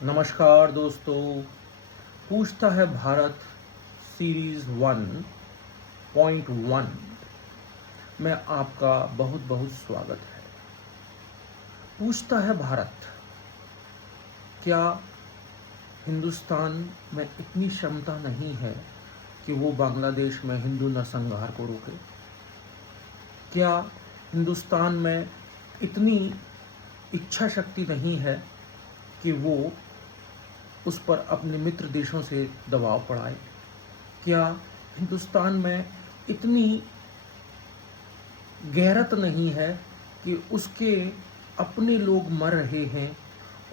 नमस्कार दोस्तों। पूछता है भारत सीरीज 1.1 में आपका बहुत बहुत स्वागत है। पूछता है भारत, क्या हिंदुस्तान में इतनी क्षमता नहीं है कि वो बांग्लादेश में हिंदू नरसंहार को रोके? क्या हिंदुस्तान में इतनी इच्छा शक्ति नहीं है कि वो उस पर अपने मित्र देशों से दबाव पड़ाए? क्या हिंदुस्तान में इतनी गहरत नहीं है कि उसके अपने लोग मर रहे हैं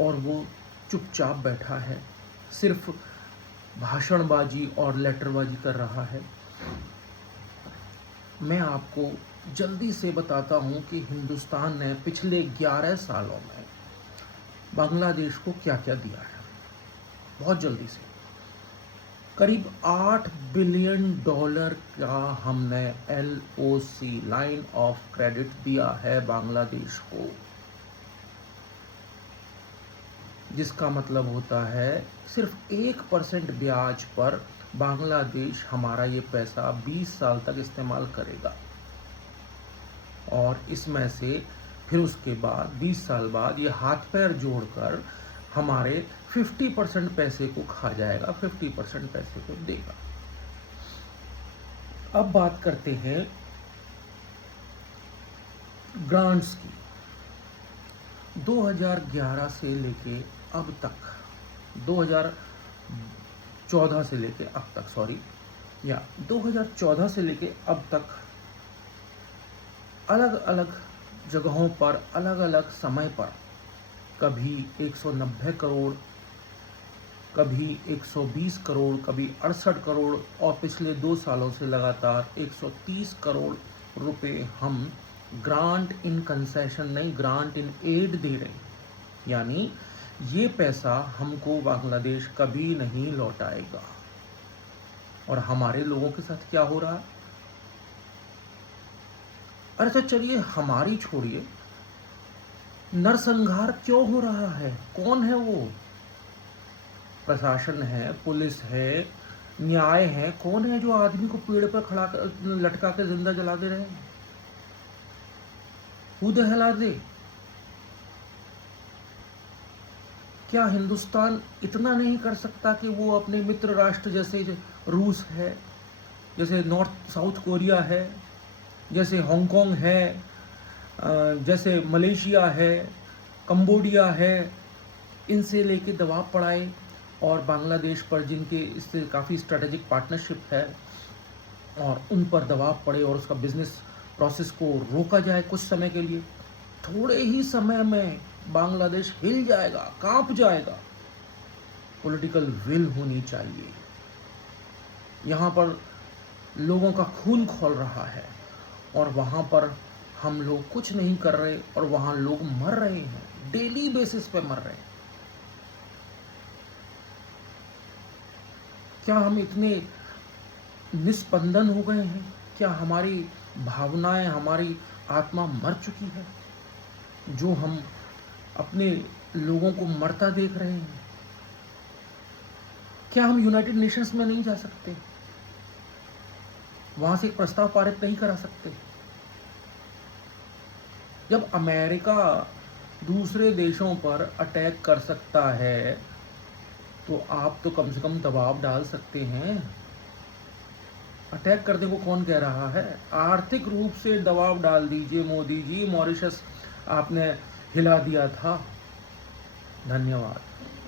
और वो चुपचाप बैठा है, सिर्फ भाषणबाजी और लेटरबाजी कर रहा है? मैं आपको जल्दी से बताता हूँ कि हिंदुस्तान ने पिछले 11 सालों में बांग्लादेश को क्या क्या दिया है। बहुत जल्दी से करीब $8 बिलियन का हमने LOC लाइन ऑफ क्रेडिट दिया है बांग्लादेश को, जिसका मतलब होता है सिर्फ 1% ब्याज पर बांग्लादेश हमारा ये पैसा 20 साल तक इस्तेमाल करेगा और इसमें से फिर उसके बाद 20 साल बाद ये हाथ पैर जोड़कर हमारे 50% पैसे को खा जाएगा, 50% पैसे को देगा। अब बात करते हैं ग्रांट्स की। 2011 से लेके अब तक, 2014 से लेके अब तक, 2014 से लेके अब तक अलग अलग जगहों पर अलग अलग समय पर कभी 190 करोड़, कभी 120 करोड़, कभी 68 करोड़ और पिछले 2 सालों से लगातार 130 करोड़ रुपए हम ग्रांट इन कंसेशन नहीं, ग्रांट इन एड दे रहे हैं। यानी ये पैसा हमको बांग्लादेश कभी नहीं लौटाएगा। और हमारे लोगों के साथ क्या हो रहा है? अरे तो चलिए, हमारी छोड़िए, नरसंहार क्यों हो रहा है? कौन है वो? प्रशासन है, पुलिस है, न्याय है? कौन है जो आदमी को पेड़ पर खड़ा कर लटका के जिंदा जला दे रहे हैं? Who the hell are they? क्या हिंदुस्तान इतना नहीं कर सकता कि वो अपने मित्र राष्ट्र जैसे रूस है, जैसे नॉर्थ साउथ कोरिया है, जैसे हांगकांग है, जैसे मलेशिया है, कंबोडिया है, इनसे लेके दबाव पड़ाए और बांग्लादेश पर जिनके इससे काफ़ी स्ट्रेटेजिक पार्टनरशिप है और उन पर दबाव पड़े और उसका बिजनेस प्रोसेस को रोका जाए कुछ समय के लिए? थोड़े ही समय में बांग्लादेश हिल जाएगा, कांप जाएगा। पॉलिटिकल विल होनी चाहिए। यहाँ पर लोगों का खून खौल रहा है और वहाँ पर हम लोग कुछ नहीं कर रहे और वहाँ लोग मर रहे हैं, डेली बेसिस पे मर रहे हैं। क्या हम इतने निस्पंदन हो गए हैं? क्या हमारी भावनाएं, हमारी आत्मा मर चुकी है जो हम अपने लोगों को मरता देख रहे हैं? क्या हम यूनाइटेड नेशंस में नहीं जा सकते? वहां से एक प्रस्ताव पारित नहीं करा सकते? जब अमेरिका दूसरे देशों पर अटैक कर सकता है तो आप तो कम से कम दबाव डाल सकते हैं। अटैक करने को कौन कह रहा है? आर्थिक रूप से दबाव डाल दीजिए मोदी जी। मॉरिशस आपने हिला दिया था। धन्यवाद।